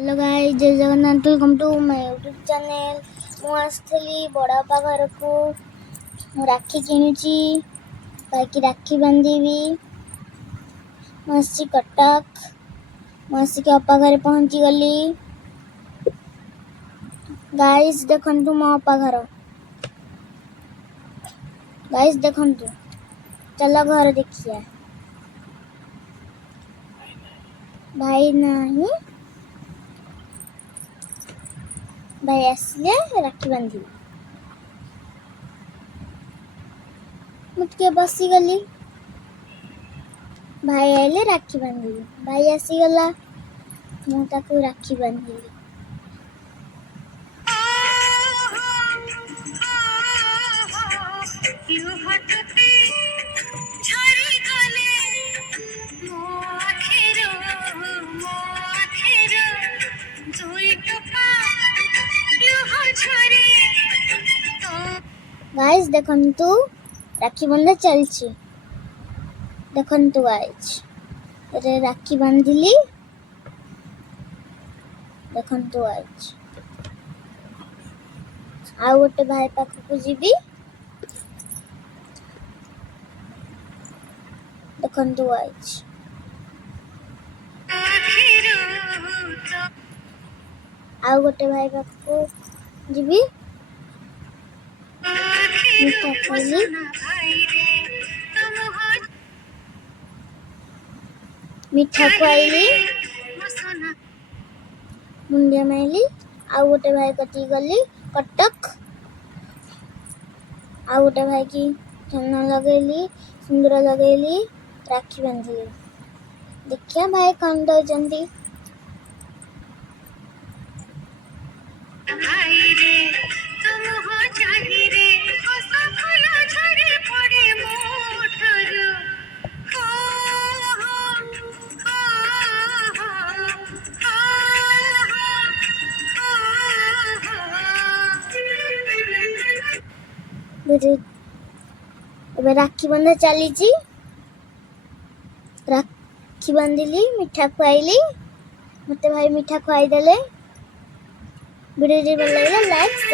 Hello guys, जय Jagannath. Welcome to my YouTube channel. मु आसली बड़ापा घर को राखी किणुची बाकी राखी बांधीबी। मसी कटक मसी के अपा घर पहुंची गली। गाइस देखंतु मो अपा घर। गाइस देखंतु, चलो घर देखिए। भाई नहीं, भाई आसले राखी बांधी मुझके बसी गली। भाई आइले राखी बांधी। भाई आसीगला, मु ताकू राखी बांधी। गाइस देखंतु, राखी बंधा चलछि। देखंतु गाइस, रे राखी बांधिली। देखंतु गाइस, आ गोटे भाई पाखकु जीवी। देखंतु गाइस, आ गोटे भाई पाखकु जीवी। मिठा खाइली, मिठा खुआइली, मुंडिया माइली। आ गोटे भाई कती गली कटक। आ गोटे भाई की चंदन लगेली, सिंदूर लगेली, राखी बांधिली। देखिए भाई कौन दौरान राखी बंधा चली। राखी बांधिली, मिठा खुआइली। मते भाई मिठा खुआई देले। वीडियो जे भल लागला लाइक